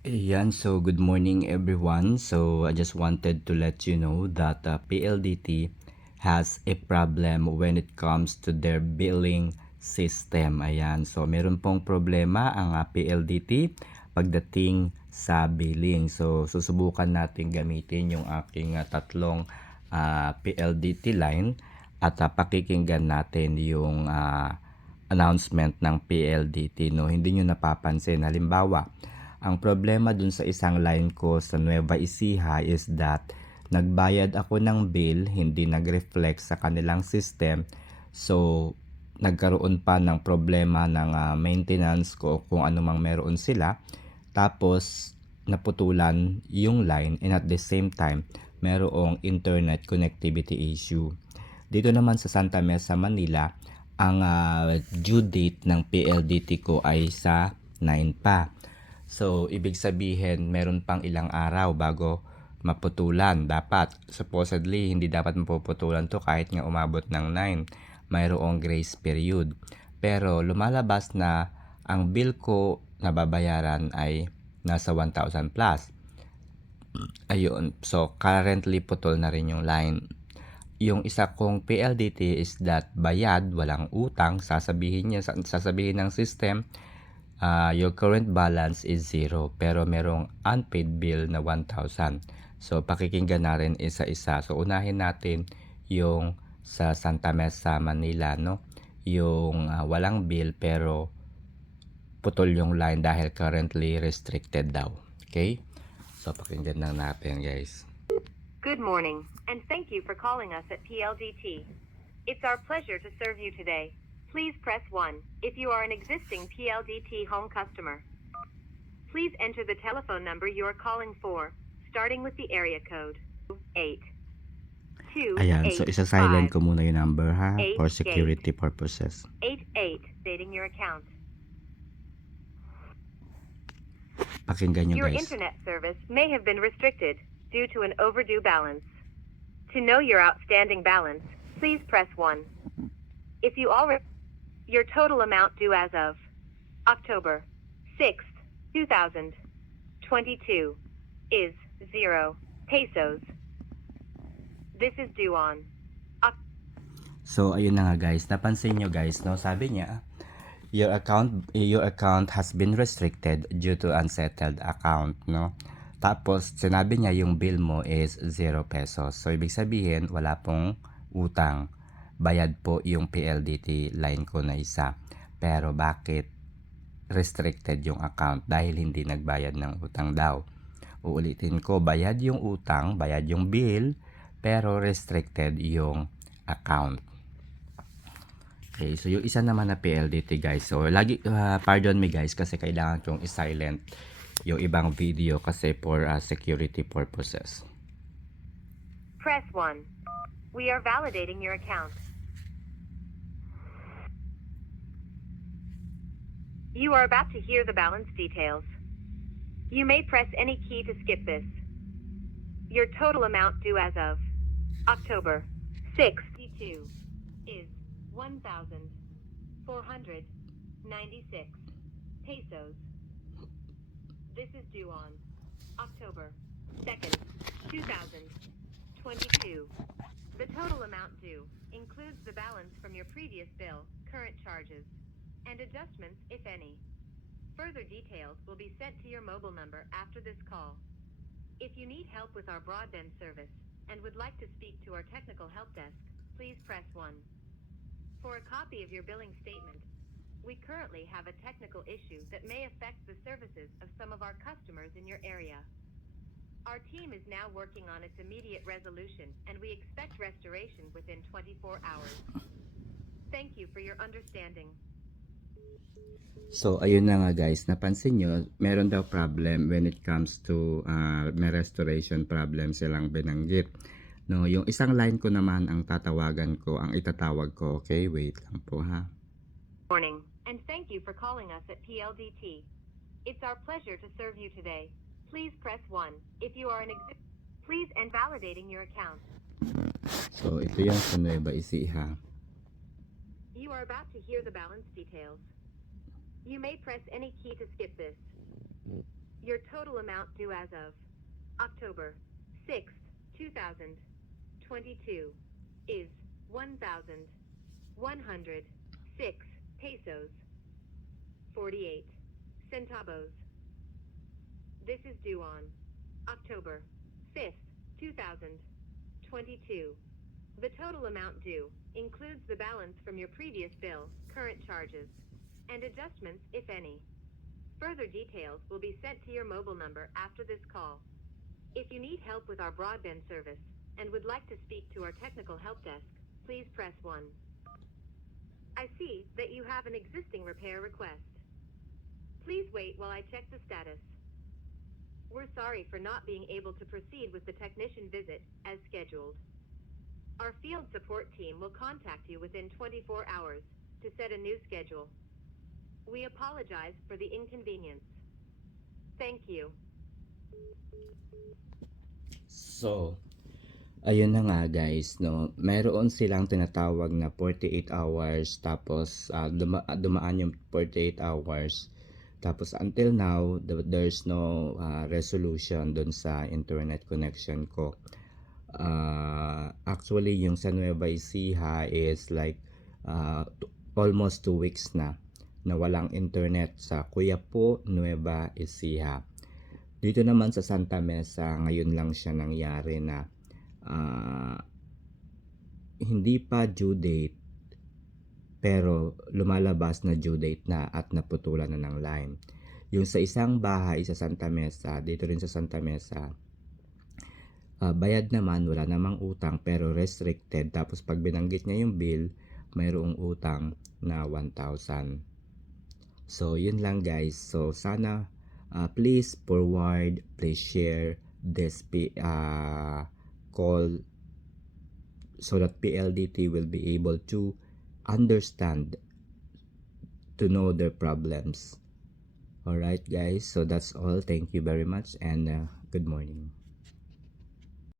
Ayan, so good morning everyone. So I just wanted to let you know that uh, PLDT has a problem when it comes to their billing system. Ayan, so meron pong problema ang uh, PLDT pagdating sa billing. So susubukan natin gamitin yung aking uh, tatlong uh, PLDT line at uh, pakikinggan natin yung uh, announcement ng PLDT. No, hindi nyo napapansin. Halimbawa, ang problema dun sa isang line ko sa Nueva Ecija is that nagbayad ako ng bill, hindi nag-reflect sa kanilang system. So, nagkaroon pa ng problema ng uh, maintenance ko kung ano meron sila. Tapos, naputulan yung line and at the same time, merong internet connectivity issue. Dito naman sa Santa Mesa, Manila, ang uh, due date ng PLDT ko ay sa 9 pa. So, ibig sabihin, meron pang ilang araw bago maputulan. Dapat, supposedly, hindi dapat mapuputulan to kahit nga umabot ng 9. Mayroong grace period. Pero, lumalabas na ang bill ko na babayaran ay nasa 1,000 plus. Ayun. So, currently, putol na rin yung line. Yung isa kong PLDT is that bayad, walang utang, sasabihin niya, sasabihin ng system, uh, your current balance is zero pero merong unpaid bill na 1,000. So pakikinggan na rin isa-isa. So unahin natin yung sa Santa Mesa, Manila, no? Yung uh, walang bill pero putol yung line dahil currently restricted daw. Okay? So pakinggan na natin, guys. Good morning, and thank you for calling us at PLDT. It's our pleasure to serve you today. Please press 1 if you are an existing PLDT home customer. Please enter the telephone number you are calling for, starting with the area code 8. 2 Ayan, so isa-silent ko muna yung number ha, Eight, for security purposes. 88 dating your account. Pakinggan nyo Your internet service may have been restricted due to an overdue balance. To know your outstanding balance, please press 1. If you already your total amount due as of October 6th, 2022 is 0 pesos. This is due on So ayun na nga guys, napansin nyo guys, no? Sabi niya, your account your account has been restricted due to unsettled account, no? Tapos sinabi niya yung bill mo is 0 pesos. So ibig sabihin wala pong utang. Bayad po yung PLDT line ko na isa. Pero bakit restricted yung account dahil hindi nagbayad ng utang daw? Uulitin ko, bayad yung utang, bayad yung bill, pero restricted yung account. Okay, so yung isa naman na PLDT guys. So lagi uh, pardon me guys kasi kailangan kong i-silent yung ibang video kasi for uh, security purposes. Press 1. We are validating your account. You are about to hear the balance details. You may press any key to skip this. Your total amount due as of October 62 is 1,496 pesos. This is due on October 2nd, 2022. The total amount due includes the balance from your previous bill, current charges, and adjustments, if any. Further details will be sent to your mobile number after this call. If you need help with our broadband service and would like to speak to our technical help desk, please press 1. For a copy of your billing statement, we currently have a technical issue that may affect the services of some of our customers in your area. Our team is now working on its immediate resolution and we expect restoration within 24 hours. Thank you for your understanding. So, ayun na nga guys, napansin nyo, meron daw problem when it comes to uh, may restoration problem silang binanggit. No, yung isang line ko naman ang tatawagan ko, ang itatawag ko. Okay, wait lang po ha. Morning, and thank you for calling us at PLDT. It's our pleasure to serve you today. Please press 1 if you are an exi- Please and validating your account. So, ito yung sa Nueva Ecija. You are about to hear the balance details. You may press any key to skip this. Your total amount due as of October 6th, 2022 is 1,106 pesos 48 centavos. This is due on October 5th, 2022. The total amount due includes the balance from your previous bill, current charges, and adjustments, if any. Further details will be sent to your mobile number after this call. If you need help with our broadband service and would like to speak to our technical help desk, please press 1. I see that you have an existing repair request. Please wait while I check the status. We're sorry for not being able to proceed with the technician visit as scheduled. Our field support team will contact you within 24 hours to set a new schedule. We apologize for the inconvenience. Thank you. So, ayun na nga guys, no. Meron silang tinatawag na 48 hours tapos ah, duma- ah, dumaan yung 48 hours. Tapos until now, th- there's no ah, resolution dun sa internet connection ko. Ah, actually, yung sa Nueva Ecija is like t- almost 2 weeks na na walang internet sa Kuyapo, Nueva Ecija. Dito naman sa Santa Mesa, ngayon lang siya nangyari na ah, hindi pa due date pero lumalabas na due date na at naputulan na ng line. Yung sa isang bahay sa Santa Mesa, dito rin sa Santa Mesa, ah, bayad naman, wala namang utang pero restricted. Tapos pag binanggit niya yung bill, mayroong utang na 1,000. So, yun lang guys. So, sana uh, please forward, please share this uh, call so that PLDT will be able to understand to know their problems. Alright guys, so that's all. Thank you very much and uh, good morning.